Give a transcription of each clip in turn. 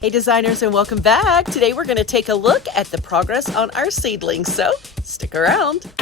Hey designers, and welcome back. Today we're going to take a look at the progress on our seedlings, so stick around.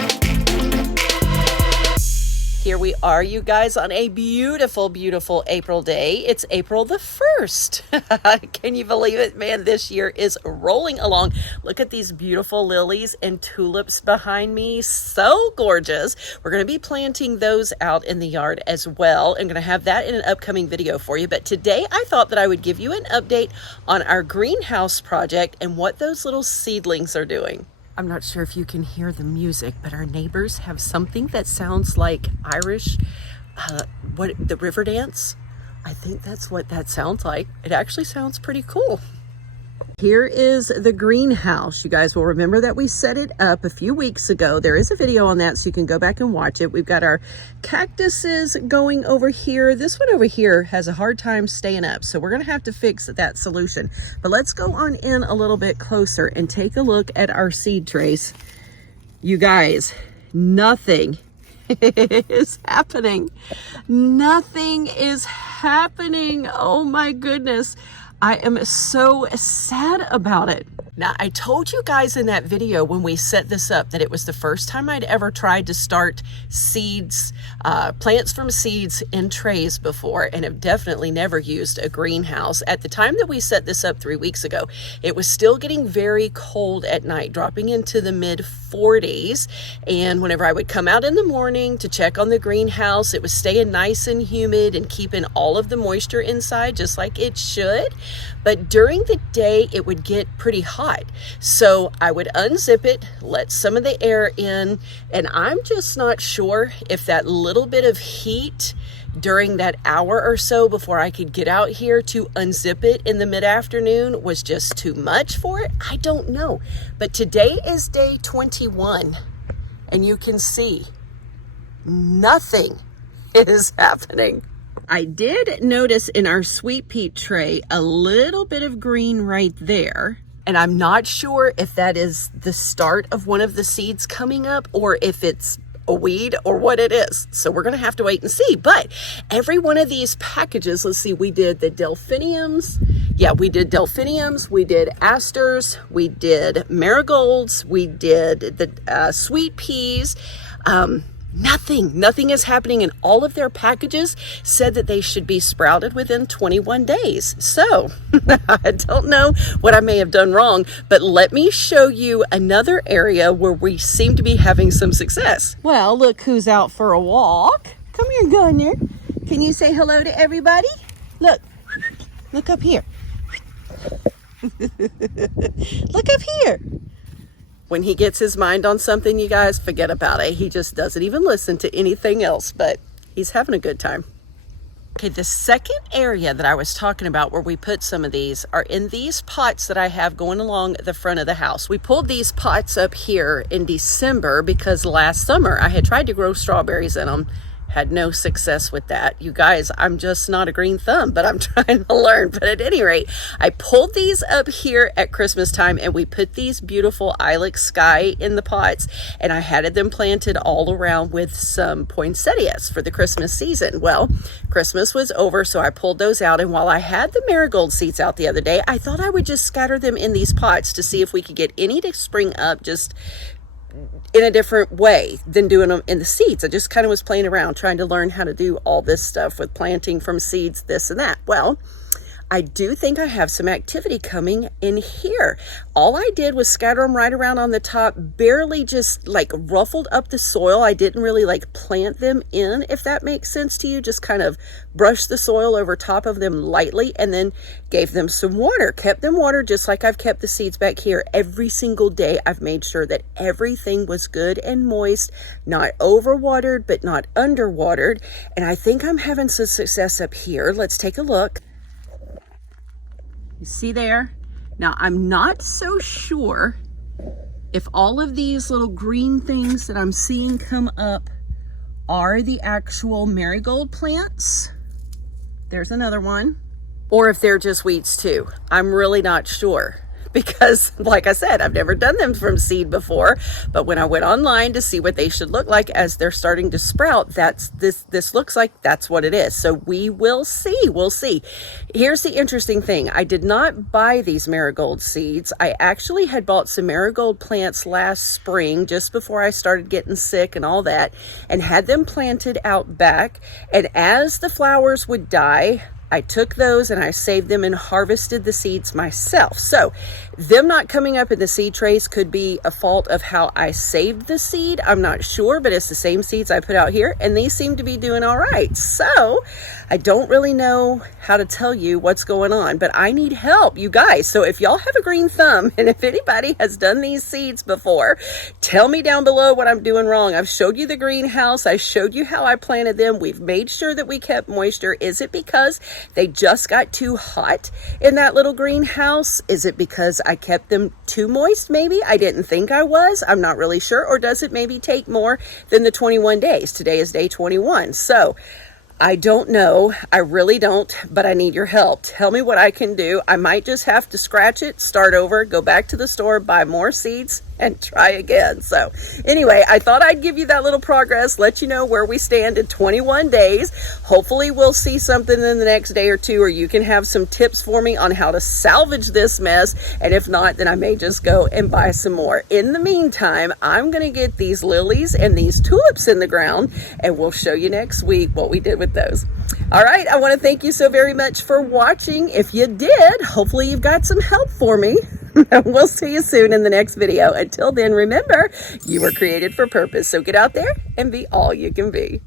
Here we are, you guys, on a beautiful, beautiful April day. It's April the 1st. Can you believe it? Man, this year is rolling along. Look at these beautiful lilies and tulips behind me. So gorgeous. We're going to be planting those out in the yard as well. I'm going to have that in an upcoming video for you. But today I thought that I would give you an update on our greenhouse project and what those little seedlings are doing. I'm not sure if you can hear the music, but our neighbors have something that sounds like Irish, the river dance. I think that's what that sounds like. It actually sounds pretty cool. Here is the greenhouse. You guys will remember that we set it up a few weeks ago. There is a video on that, so you can go back and watch it. We've got our cactuses going over here. This one over here has a hard time staying up, so we're going to have to fix that solution. But let's go on in a little bit closer and take a look at our seed trays. You guys, nothing is happening. Nothing is happening. Oh my goodness. I am so sad about it. Now, I told you guys in that video when we set this up that it was the first time I'd ever tried to start seeds, plants from seeds in trays before, and have definitely never used a greenhouse. At the time that we set this up 3 weeks ago, it was still getting very cold at night, dropping into the mid 40s. And whenever I would come out in the morning to check on the greenhouse, it was staying nice and humid and keeping all of the moisture inside just like it should. But during the day, it would get pretty hot. So I would unzip it, let some of the air in, and I'm just not sure if that little bit of heat during that hour or so before I could get out here to unzip it in the mid-afternoon was just too much for it. I don't know. But today is day 21, and you can see nothing is happening. I did notice in our sweet pea tray a little bit of green right there. And I'm not sure if that is the start of one of the seeds coming up or if it's a weed or what it is. So we're going to have to wait and see. But every one of these packages, let's see, we did the Delphiniums. Yeah, we did Delphiniums. We did Astors. We did Marigolds. We did the Sweetpeas. Nothing is happening, and all of their packages said that they should be sprouted within 21 days. So I don't know what I may have done wrong, but let me show you another area where we seem to be having some success. Well, look who's out for a walk. Come here, Gunner. Can you say hello to everybody? Look up here. Look up here. When he gets his mind on something, you guys, forget about it. He just doesn't even listen to anything else, but he's having a good time. Okay, the second area that I was talking about where we put some of these are in these pots that I have going along the front of the house. We pulled these pots up here in December because last summer I had tried to grow strawberries in them. Had no success with that. You guys, I'm just not a green thumb, but I'm trying to learn. But at any rate, I pulled these up here at Christmas time and we put these beautiful Ilex Sky in the pots, and I had them planted all around with some poinsettias for the Christmas season. Well, Christmas was over, so I pulled those out, and while I had the marigold seeds out the other day, I thought I would just scatter them in these pots to see if we could get any to spring up just in a different way than doing them in the seeds. I just kind of was playing around trying to learn how to do all this stuff with planting from seeds, this and that. Well, I do think I have some activity coming in here. All I did was scatter them right around on the top, barely just like ruffled up the soil. I didn't really like plant them in, if that makes sense to you. Just kind of brushed the soil over top of them lightly and then gave them some water. Kept them watered just like I've kept the seeds back here. Every single day I've made sure that everything was good and moist, not overwatered, but not underwatered. And I think I'm having some success up here. Let's take a look. You see there? Now, I'm not so sure if all of these little green things that I'm seeing come up are the actual marigold plants. There's another one. Or if they're just weeds too. I'm really not sure. because like I said, I've never done them from seed before, but when I went online to see what they should look like as they're starting to sprout, this looks like that's what it is. So we will see. We'll see. Here's the interesting thing. I did not buy these marigold seeds. I actually had bought some marigold plants last spring, just before I started getting sick and all that, and had them planted out back. And as the flowers would die, I took those and I saved them and harvested the seeds myself. So them not coming up in the seed trays could be a fault of how I saved the seed. I'm not sure, but it's the same seeds I put out here, and these seem to be doing all right. So I don't really know how to tell you what's going on, but I need help, you guys. So if y'all have a green thumb, and if anybody has done these seeds before, tell me down below what I'm doing wrong. I've showed you the greenhouse. I showed you how I planted them. We've made sure that we kept moisture. Is it because they just got too hot in that little greenhouse? Is it because I kept them too moist? Maybe I didn't think I was. I'm not really sure. Or does it maybe take more than the 21 days? Today is day 21. So I don't know. I really don't, but I need your help. Tell me what I can do. I might just have to scratch it, start over, go back to the store, buy more seeds, and try again. So anyway, I thought I'd give you that little progress, let you know where we stand in 21 days. Hopefully we'll see something in the next day or two, or you can have some tips for me on how to salvage this mess. And if not, then I may just go and buy some more. In the meantime, I'm going to get these lilies and these tulips in the ground, and we'll show you next week what we did with those. All right, I want to thank you so very much for watching. If you did, hopefully you've got some help for me. We'll see you soon in the next video. Until then, remember, you were created for purpose. So get out there and be all you can be.